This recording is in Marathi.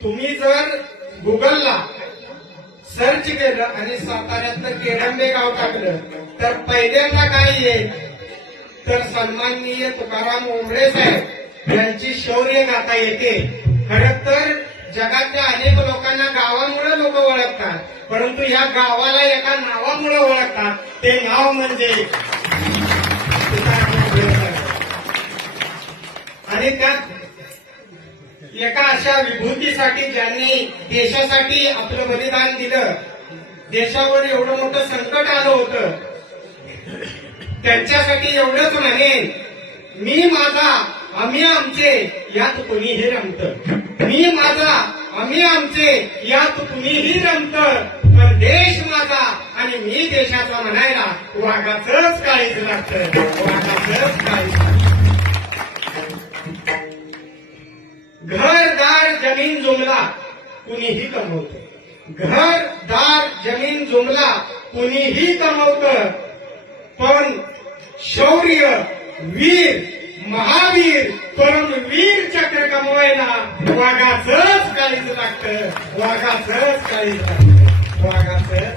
तुम्ही जर गुगलला सर्च केलं आणि साताऱ्यातलं केरंबे गाव टाकलं तर पहिल्यांदा काय येईल तर सन्माननीय तुकाराम ओंबळे साहेब यांची शौर्य गाथा येते. खरं तर जगातल्या अनेक लोकांना गावामुळे लोक ओळखतात, परंतु या गावाला एका नावामुळे ओळखतात. ते नाव म्हणजे तुकाराम ओंबळे साहेब. आणि त्यात एका अशा विभूतीसाठी ज्यांनी देशासाठी आपलं बलिदान दिलं, देशावर एवढं मोठं संकट आलं होतं, त्यांच्यासाठी एवढंच म्हणेन, मी माझा आम्ही आमचे यात कुणीही रमतं. मी माझा आम्ही आमचे यात कुणीही रमतं, पण देश माझा आणि मी देशाचा म्हणायला वाघाचंच काळीज लागतं, वाघाचंच काळीज लागतं. घरदार जमीन जुमला कुणीही कमवतं, घरदार जमीन जुमला कुणीही कमवतं, पण शौर्य वीर महावीर परमवीर चक्र कमवायला वाघाचंच काळीज लागतं, वाघाचंच काळीज लागतं, वाघाचं